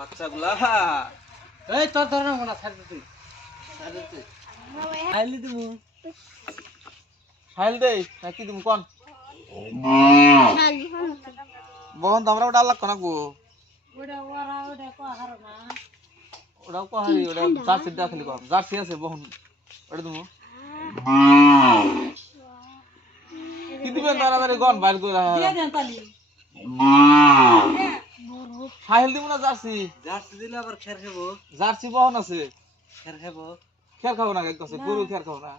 বাচ্চাগুলা এই তোর ধরে না মনে ছাড় তুই আইলি দিমু ফাইল দেই নাকি তুমি কোন বহন তোমরা ওটা আল্লাহ কোন গো ওটা কো হারো না ওটাও কো হারি ওটা জার্সি দা খালি কম জার্সি আছে বহন ওটা তুমি কি দিবেন তাড়াতাড়ি কোন বাইর কইরা দিয়ে দেন তালি ফাইল দিমু না জার্সি জার্সি দিলে আবার খের খাবো জার্সি বহন আছে খের খাবো খের খাবো না কইছে গরু খের খাবো না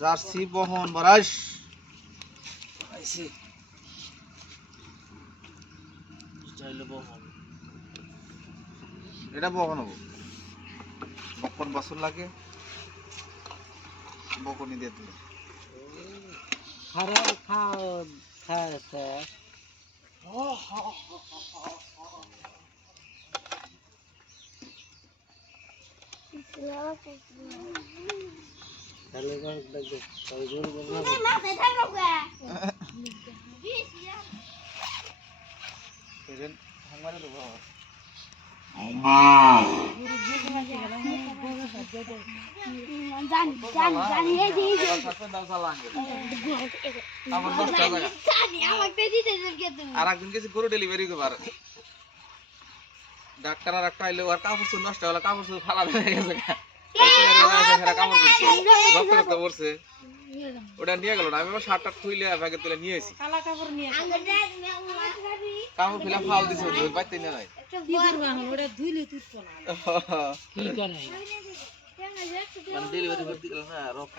জার্সি বহন বরাস আইছে চাইলে বহন এটা বহন হবো বকন বছর লাগে বকনি দিয়ে দিলে খারাপ খাচ্ছে তাহলে দেখো তাই গরু এরেন হামারে তো বাবা আর একদিন গেছি গরু ডেলিভারি করবার ডাক্তার আর একটা আইলো আর কাপড় চোর নষ্ট হলো কাপড় চোর ফালা হয়ে গেছে কাপড় রক্ত পড়ছে ওটা নিয়ে গেল না আমি আবার শার্টটা খুইলে ব্যাগে তুলে নিয়ে এসি কাপড় ফেলা ফাল দিছে ওই বাইতে নিয়ে নাই কি করবা ওটা ধুইলে তুইতো না কি করে মানে ডেলিভারি করতে গেল না রক্ত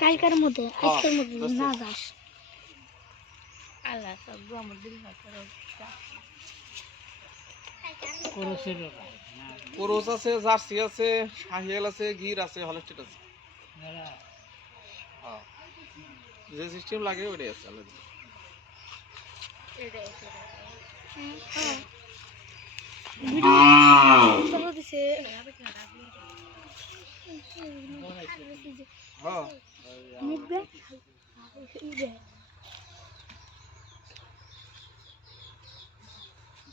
কালকার মধ্যে আজকের মধ্যে না যাস আল্লাহ সব আমার দিল না কোরস আছে জার্সি আছে শাহিয়াল আছে গির আছে হলস্টেট আছে হ্যাঁ যে সিস্টেম লাগে ওটাই আছে আলাদা হ্যাঁ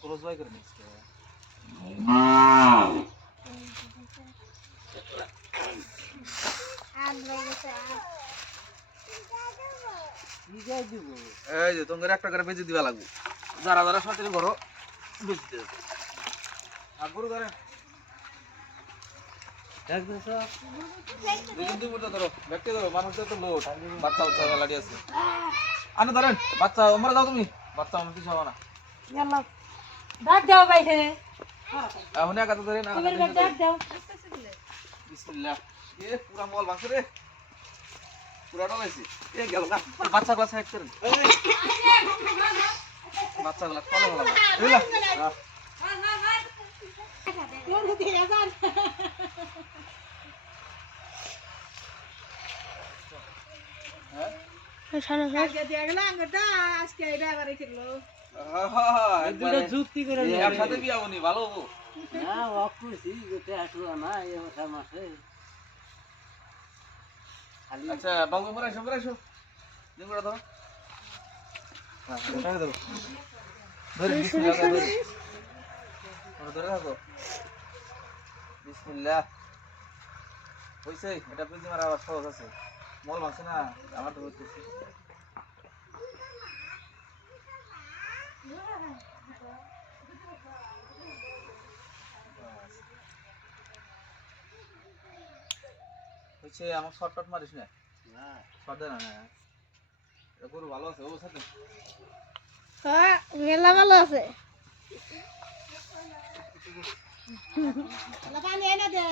কোরস বাই করে নিচ্ছে এই যে তোমাদের একটা করে বেঁচে দিবা লাগবে যারা যারা সচেতন করো বেঁচে দেবে আর গরু ধরে ধরো ব্যক্তি ধরো মানুষদের তো লোড বাচ্চা বাচ্চা লাড়ি আছে আনে ধরেন বাচ্চা আমরা যাও তুমি বাচ্চা আমার কিছু হবে না ডাক দাও বাইরে এখন একা তো ধরে না ডাক দাও বিসমিল্লাহ এ পুরা মল ভাঙছে রে পুরা ডলাইছি এ গেল না বাচ্চা ক্লাস হ্যাক করেন বাচ্চা ক্লাস ফলো হলো না যুক্তি করে একসাথে বিয়া বনি ভালো হবো না অকুছি যেতে আসলো না এই মাসে আচ্ছা বাবু মরে এসো নিমড়া ধরো হ্যাঁ ধরে ধরো ধরে বিসমিল্লাহ ধরে রাখো বিসমিল্লাহ হইছে এটা বুঝি মারা আবার সহজ আছে মল ভাঙছে না আমার তো হইতেছে হইছে আমার শর্টকাট মারিস না শর্ট দেনা না গরু ভালো আছে ও সাথে হ্যাঁ মেলা ভালো আছে পানি এনে দে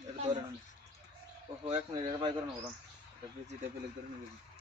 এটা ধরে না ও এক মিনিট এর বাই করে না বরং এটা বিজি টাইপের ধরে নিবি